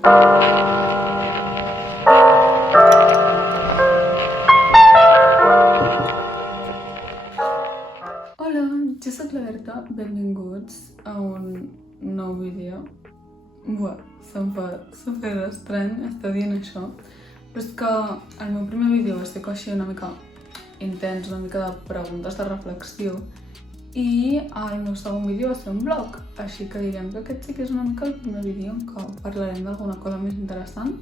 Hola, jo soc la Berta, benvinguts a un nou vídeo. Buah, se'm fa super estrany estar dient això, però és que el meu primer vídeo va ser així una mica intens, una mica de preguntes de reflexió, i el meu segon vídeo va ser un vlog, així que diguem que aquest sí que és una mica el primer vídeo en què parlarem d'alguna cosa més interessant.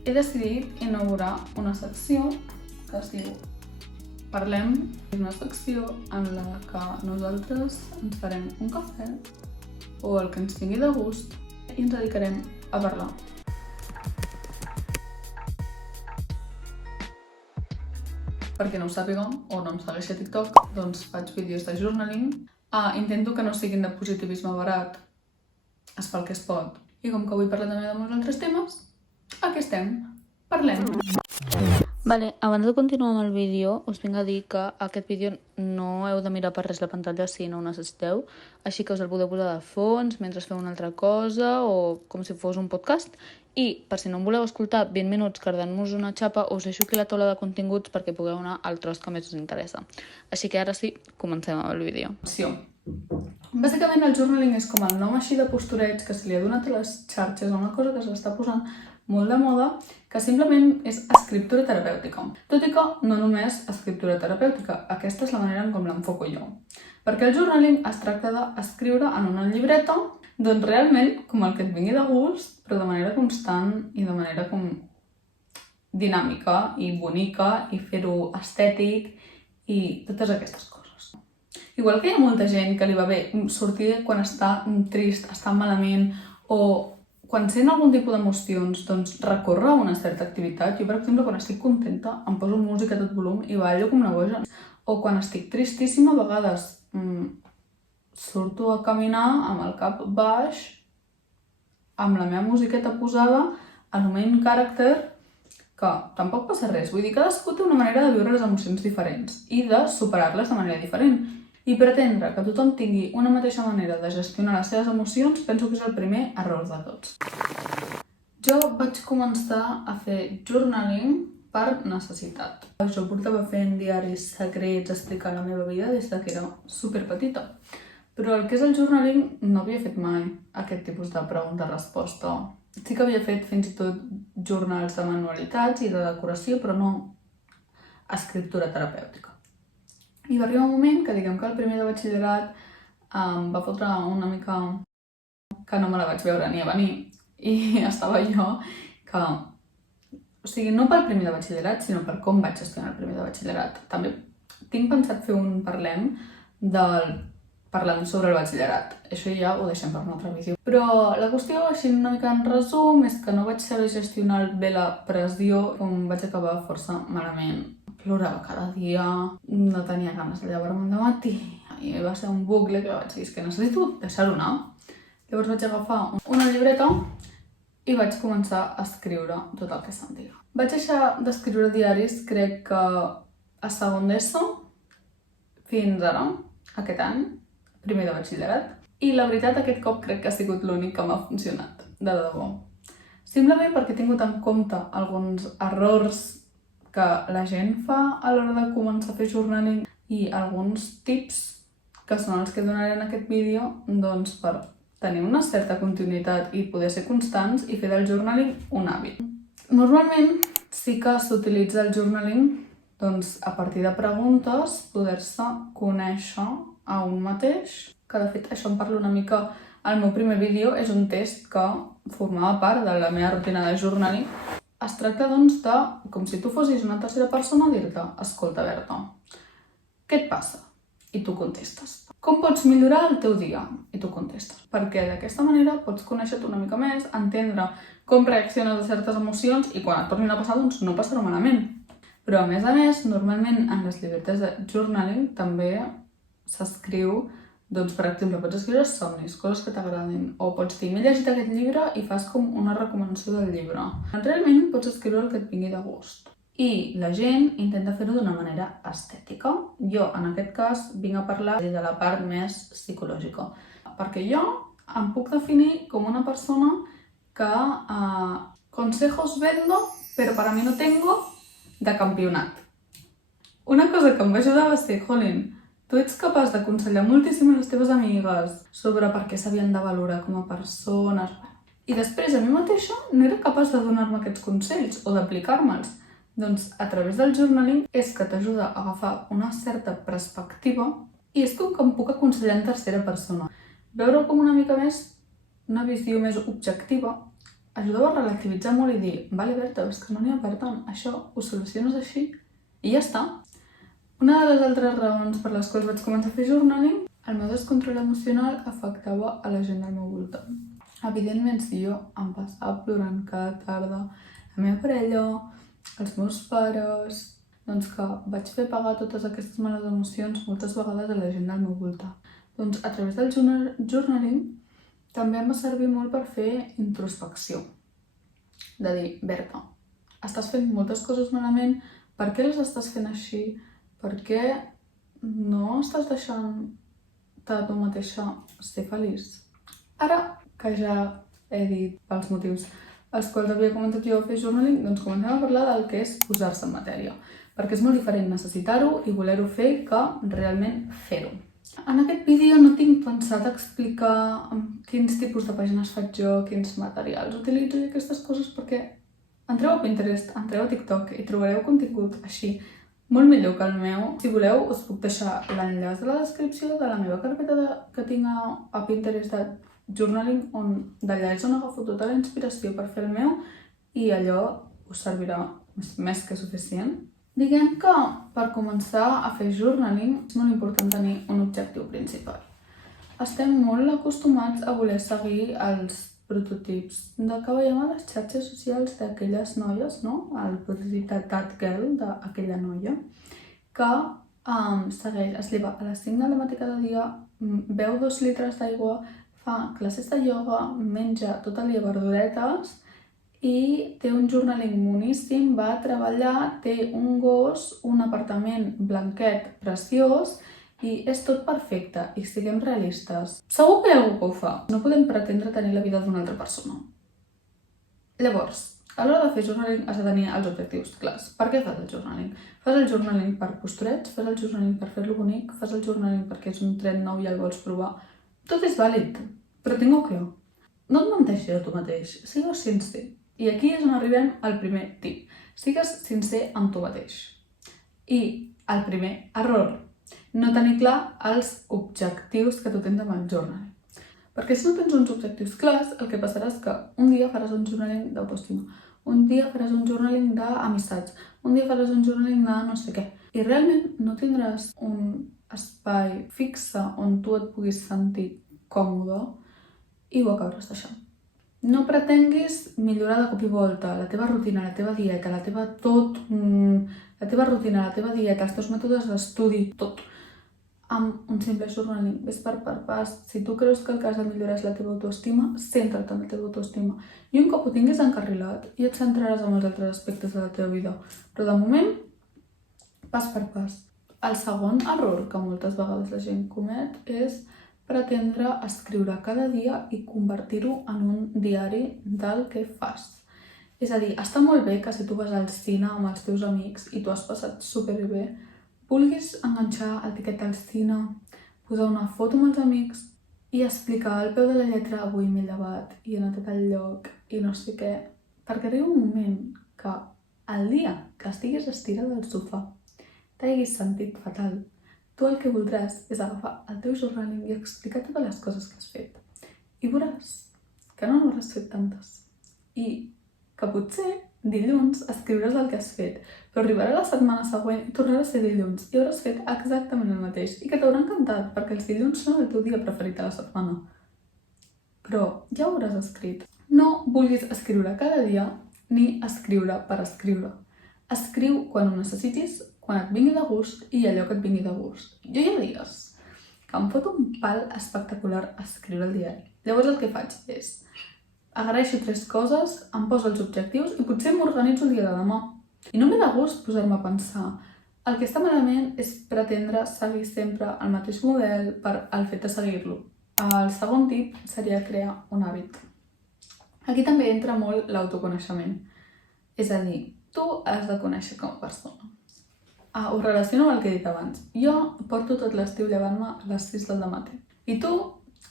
He decidit inaugurar una secció que es diu Parlem, és una secció en la que nosaltres ens farem un cafè o el que ens vingui de gust i ens dedicarem a parlar. Per qui no ho sàpiga o no em segueixi a TikTok, doncs faig vídeos de journaling. Intento que no siguin de positivisme barat, es fa el que es pot. I com que avui parlar també de molts altres temes, aquí estem, parlem. Vale, abans de continuar amb el vídeo, us vinc a dir que aquest vídeo no heu de mirar per res la pantalla si no ho necessiteu, així que us el podeu posar de fons mentre feu una altra cosa o com si fos un podcast. I, per si no em voleu escoltar 20 minuts cardant-vos una xapa, us deixo aquí la taula de continguts perquè pugueu anar al tros que més us interessa. Així que ara sí, comencem amb el vídeo. Bàsicament el journaling és com el nom així de postureig que se li ha donat a les xarxes, una cosa que s'està posant molt de moda, que simplement és escriptura terapèutica. Tot i que no només escriptura terapèutica, aquesta és la manera en com l'enfoco jo. Perquè el journaling es tracta d'escriure en una llibreta, doncs realment com el que et vingui de gust, però de manera constant i de manera com dinàmica i bonica i fer-ho estètic i totes aquestes coses. Igual que hi ha molta gent que li va bé sortir quan està trist, està malament o quan sent algun tipus d'emocions, doncs recorre a una certa activitat. Jo, per exemple, quan estic contenta, em poso música a tot volum i ballo com una boja. O quan estic tristíssima, a vegades surto a caminar amb el cap baix, amb la meva musiqueta posada, en un main character, que tampoc passa res. Vull dir, cadascú té una manera de viure les emocions diferents i de superar-les de manera diferent. I pretendre que tothom tingui una mateixa manera de gestionar les seves emocions penso que és el primer error de tots. Jo vaig començar a fer journaling per necessitat. Jo portava fent diaris secrets explicant la meva vida des que era superpetita. Però el que és el journaling no havia fet mai aquest tipus de pregunta-resposta. Sí que havia fet fins i tot journals de manualitats i de decoració, però no escriptura terapèutica. I va arribar un moment que diguem que el primer de batxillerat em va fotre una mica que no me la vaig veure ni a venir i estava jo que... O sigui, no pel primer de batxillerat, sinó per com vaig gestionar el primer de batxillerat. També tinc pensat fer un parlant sobre el batxillerat. Això ja ho deixem per una altra visió. Però la qüestió, així una mica en resum, és que no vaig saber gestionar bé la pressió, com vaig acabar força malament. Plorava cada dia, no tenia ganes de llevar-me al matí i va ser un bucle que vaig dir que necessito deixar-ho anar. Llavors vaig agafar una llibreta i vaig començar a escriure tot el que sentia. Vaig deixar d'escriure diaris, crec que a segon d'ESO, fins ara, aquest any, primer de batxillerat. I la veritat, aquest cop crec que ha sigut l'únic que m'ha funcionat, de debò. Simplement perquè he tingut en compte alguns errors que la gent fa a l'hora de començar a fer journaling i alguns tips que són els que donaré en aquest vídeo doncs per tenir una certa continuïtat i poder ser constants i fer del journaling un hàbit. Normalment sí que s'utilitza el journaling doncs, a partir de preguntes, poder-se conèixer a un mateix, que de fet això em parla una mica. El meu primer vídeo és un test que formava part de la meva rutina de journaling. Es tracta, doncs, de, com si tu fossis una tercera persona, dir-te, escolta, Berta, què et passa? I tu contestes. Com pots millorar el teu dia? I tu contestes. Perquè d'aquesta manera pots conèixer-te una mica més, entendre com reacciones a certes emocions i quan et tornin a passar, doncs no passarà malament. Però a més, normalment en les llibretes de journaling també s'escriu, doncs, per exemple, pots escriure somnis, coses que t'agradin, o pots dir, m'he llegit aquest llibre i fas com una recomanació del llibre. Realment pots escriure el que et vingui de gust. I la gent intenta fer-ho d'una manera estètica. Jo, en aquest cas, vinc a parlar de la part més psicològica. Perquè jo em puc definir com una persona que consejos vendo, però para mí no tengo, de campionat. Una cosa que em va ajudar va ser, jolín, tu ets capaç d'aconsellar moltíssim a les teves amigues sobre per què s'havien de valorar com a persones. I després a mi mateixa no era capaç de donar-me aquests consells o d'aplicar-me'ls. Doncs a través del journaling és que t'ajuda a agafar una certa perspectiva i és com que em puc aconsellar en tercera persona. Veure com una mica més, una visió més objectiva, ajudava a relativitzar molt i dir vale, Berta, és que no n'hi ha per tant, això ho soluciones així i ja està. Una de les altres raons per les quals vaig començar a fer journaling, el meu descontrol emocional afectava a la gent del meu voltant. Evidentment, si jo em passava plorant cada tarda, la meva parella, els meus pares, doncs que vaig fer pagar totes aquestes males emocions moltes vegades a la gent del meu voltant. Doncs a través del journaling també em va servir molt per fer introspecció. De dir, Berta, estàs fent moltes coses malament, per què les estàs fent així? Per què no estàs deixant-te a tu mateixa ser feliç? Ara que ja he dit els motius els quals havia començat jo a fer journaling, doncs comencem a parlar del que és posar-se en matèria. Perquè és molt diferent necessitar-ho i voler-ho fer que realment fer-ho. En aquest vídeo no tinc pensat explicar quins tipus de pàgines faig jo, quins materials utilitzo i aquestes coses, perquè entreu a Pinterest, entreu a TikTok i trobareu contingut així molt millor que el meu. Si voleu, us puc deixar l'enllaç de la descripció de la meva carpeta que tinc a Pinterest de journaling, on d'allà és on agafo tota la inspiració per fer el meu i allò us servirà més que suficient. Diguem que per començar a fer journaling és molt important tenir un objectiu principal. Estem molt acostumats a voler seguir els prototips de que veiem a les xarxes socials d'aquelles noies, no? El prototip de that girl, d'aquella noia, que segueix, es lleva a les 5 de la matí cada dia, beu 2 litres d'aigua, fa classes de ioga, menja tot el dia verduretes i té un journaling moníssim, va a treballar, té un gos, un apartament blanquet preciós i és tot perfecte, i siguem realistes. Segur que hi ha algú que ho fa. No podem pretendre tenir la vida d'una altra persona. Llavors, a l'hora de fer journaling has de tenir els objectius clars. Per què fas el journaling? Fas el journaling per postureig, fas el journaling per fer-lo bonic, fas el journaling perquè és un tren nou i el vols provar. Tot és vàlid, però tinc-ho clar. No et menteixis a tu mateix, sigues sincer. I aquí és on arribem al primer tip. Sigues sincer amb tu mateix. I el primer error, no tenir clar els objectius que tu tens amb el journaling. Perquè si no tens uns objectius clars, el que passarà és que un dia faràs un journaling d'autoestima, un dia faràs un journaling d'amistats, un dia faràs un journaling de no sé què. I realment no tindràs un espai fixe on tu et puguis sentir còmode i ho acabaràs deixant. No pretenguis millorar de cop i volta la teva rutina, la teva dieta, la teva rutina, la teva dieta, els teus mètodes d'estudi, tot, amb un simple journaling. Ves per pas. Si tu creus que el que has de millorar és la teva autoestima, centra't en la teva autoestima. I un cop ho tinguis encarrilat, ja et centraràs en els altres aspectes de la teva vida. Però de moment, pas per pas. El segon error que moltes vegades la gent comet és pretendre escriure cada dia i convertir-ho en un diari del que fas. És a dir, està molt bé que si tu vas al cine amb els teus amics i tu has passat superbé, vulguis enganxar el tiquet al cine, posar una foto amb els amics i explicar al peu de la lletra avui m'he llevat i he anat a tal lloc i no sé què. Perquè arriba un moment que el dia que estiguis estirada al sofà t'haguis sentit fatal, tu el que voldràs és agafar el teu journaling i explicar totes les coses que has fet. I veuràs que no n'hauràs fet tantes. I que potser dilluns escriuràs el que has fet, però arribarà la setmana següent i tornarà a ser dilluns i hauràs fet exactament el mateix i que t'haurà encantat perquè els dilluns són el teu dia preferit a la setmana. Però ja ho hauràs escrit. No vulguis escriure cada dia ni escriure per escriure. Escriu quan ho necessitis, quan et vingui de gust i allò que et vingui de gust. Jo hi ha dies que em fot un pal espectacular escriure el diari. Llavors el que faig és agraeixo 3 coses, em poso els objectius i potser m'organitzo el dia de demà. I no m'he de gust posar-me a pensar. El que està malament és pretendre seguir sempre el mateix model per el fet de seguir-lo. El segon tip seria crear un hàbit. Aquí també entra molt l'autoconeixement. És a dir, tu has de conèixer com a persona. Ho relaciono amb el que he dit abans. Jo porto tot l'estiu llevant-me a les 6 del matí. I tu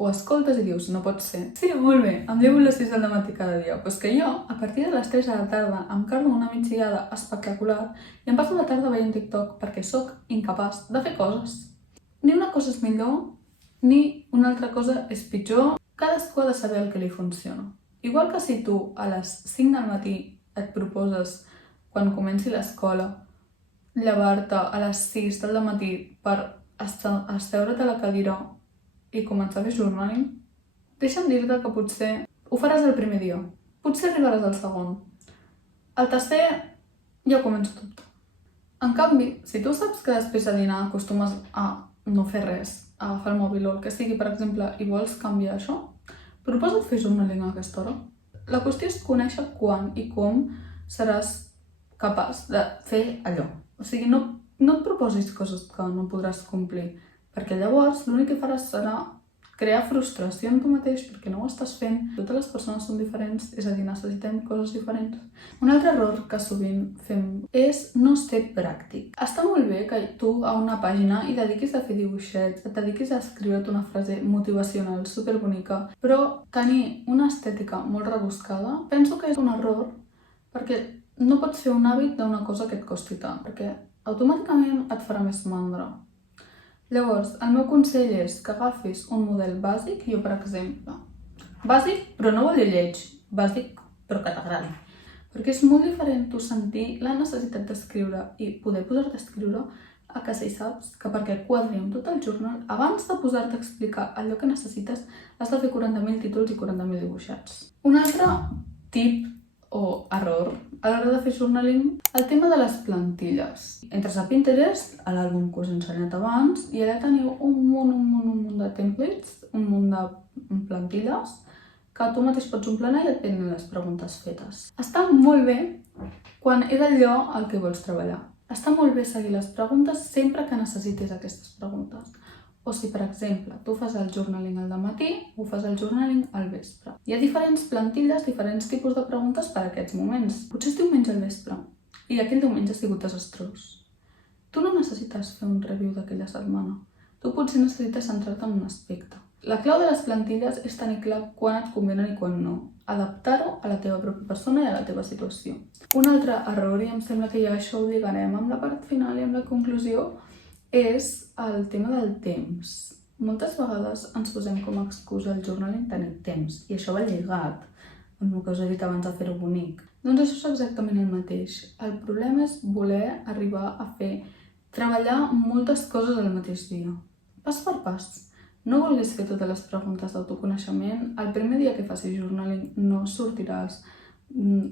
ho escoltes i dius, no pot ser. Sí, molt bé, em llevo a les 6 del matí cada dia. Però és que jo, a partir de les 3 de la tarda, em cardo una migdiada espectacular i em passo la tarda veient TikTok perquè sóc incapaç de fer coses. Ni una cosa és millor, ni una altra cosa és pitjor. Cadascú ha de saber el que li funciona. Igual que si tu a les 5 del matí et proposes, quan comenci l'escola, llevar-te a les 6 del matí per asseure't a la cadira i començar a fer journaling, deixa'm dir-te que potser ho faràs el primer dia, potser arribaràs al segon. El tercer ja ho començo a dubtar. En canvi, si tu saps que després de dinar acostumes a no fer res, a agafar el mòbil o el que sigui, per exemple, i vols canviar això, proposa't fer journaling a aquesta hora. La qüestió és conèixer quan i com seràs capaç de fer allò. O sigui, no et proposis coses que no podràs complir, perquè llavors l'únic que faràs serà crear frustració en tu mateix perquè no ho estàs fent. Totes les persones són diferents, és a dir, necessitem coses diferents. Un altre error que sovint fem és no ser pràctic. Està molt bé que tu a una pàgina hi dediquis a fer dibuixets, et dediquis a escriure't una frase motivacional superbonica, però tenir una estètica molt rebuscada penso que és un error perquè no pots fer un hàbit d'una cosa que et costi tant, perquè automàticament et farà més mandra. Llavors, el meu consell és que agafis un model bàsic, jo per exemple. Bàsic, però no vol dir lleig. Bàsic, però que t'agradi. Perquè és molt diferent tu sentir la necessitat d'escriure i poder posar-te a escriure a que si saps que perquè quadri amb tot el jornal, abans de posar-te a explicar allò que necessites, has de fer 40.000 títols i 40.000 dibuixats. Un altre tip o error a l'hora de fer journaling, el tema de les plantilles. Entres a Pinterest, a l'àlbum que us he ensenyat abans, i allà teniu un munt de templates, un munt de plantilles que tu mateix pots omplir i et tenen les preguntes fetes. Està molt bé quan és allò al que vols treballar. Està molt bé seguir les preguntes sempre que necessitis aquestes preguntes. O si, per exemple, tu fas el journaling al matí o fas el journaling al vespre. Hi ha diferents plantilles, diferents tipus de preguntes per a aquests moments. Potser és diumenge al vespre i aquell diumenge ha sigut desastrós. Tu no necessites fer un review d'aquella setmana. Tu potser necessites centrar-te en un aspecte. La clau de les plantilles és tenir clar quan et convenen i quan no. Adaptar-ho a la teva pròpia persona i a la teva situació. Un altre error, i em sembla que ja això ho lligarem amb la part final i amb la conclusió, és el tema del temps. Moltes vegades ens posem com a excusa al journaling tenir temps, i això va lligat amb el que us he dit abans de fer-ho bonic. Doncs això és exactament el mateix. El problema és voler arribar a treballar moltes coses al mateix dia. Pas per pas. No vulguis fer totes les preguntes d'autoconeixement. El primer dia que facis journaling no sortiràs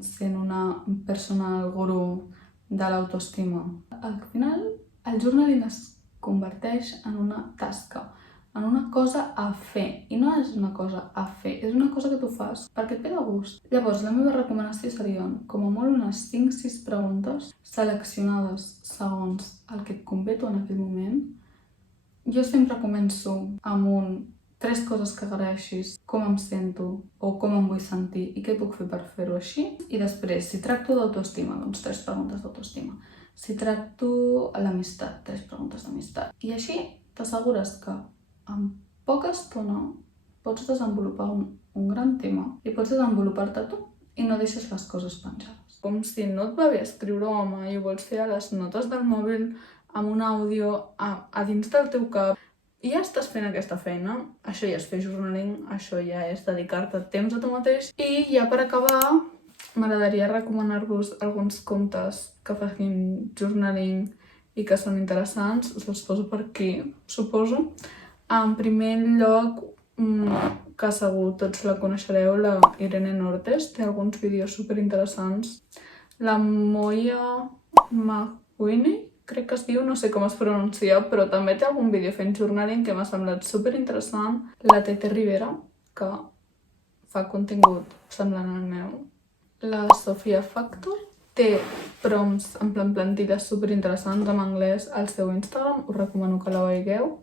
sent una personal gurú de l'autoestima. Al final, el journaling es converteix en una tasca, en una cosa a fer. I no és una cosa a fer, és una cosa que tu fas perquè et ve de gust. Llavors, la meva recomanació serien, com a molt, unes 5-6 preguntes seleccionades segons el que et convé tu en aquell moment. Jo sempre començo amb 3 coses que agraeixis, com em sento o com em vull sentir i què puc fer per fer-ho així. I després, si tracto d'autoestima, doncs 3 preguntes d'autoestima. Si tracto l'amistat, 3 preguntes d'amistat. I així t'assegures que en poca estona pots desenvolupar un gran tema i pots desenvolupar-te tu i no deixes les coses penjades. Com si no et va bé escriure home i ho vols fer a les notes del mòbil amb un àudio a dins del teu cap. I ja estàs fent aquesta feina. Això ja és fer journaling, això ja és dedicar-te temps a tu mateix. I ja per acabar, m'agradaria recomanar-vos alguns comptes que facin journaling i que són interessants. Us els poso per aquí, suposo. En primer lloc, que segur tots la coneixereu, la Irene Nortes. Té alguns vídeos superinteressants. La Moya McWhinney, crec que es diu, no sé com es pronuncia, però també té algun vídeo fent journaling que m'ha semblat superinteressant. La Tete Rivera, que fa contingut semblant al meu. La Sofia Factor té prompts en plan plantilles superinteressants en anglès al seu Instagram, us recomano que la veieu.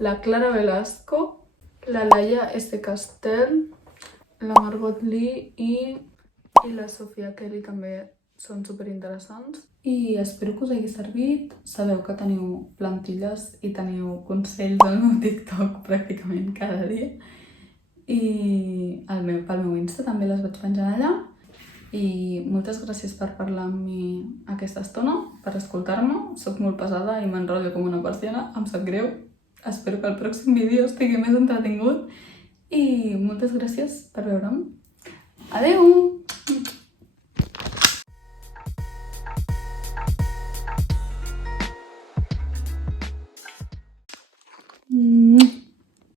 La Clara Velasco, la Laia S. Castell, la Margot Lee i la Sofia Kelly també són superinteressants. I espero que us hagi servit. Sabeu que teniu plantilles i teniu consells al meu TikTok pràcticament cada dia. I pel meu Insta també les vaig penjant allà. I moltes gràcies per parlar amb mi aquesta estona, per escoltar-me. Soc molt pesada i m'enrotllo com una persiana, em sap greu. Espero que el pròxim vídeo estigui més entretingut. I moltes gràcies per veure'm. Adeu!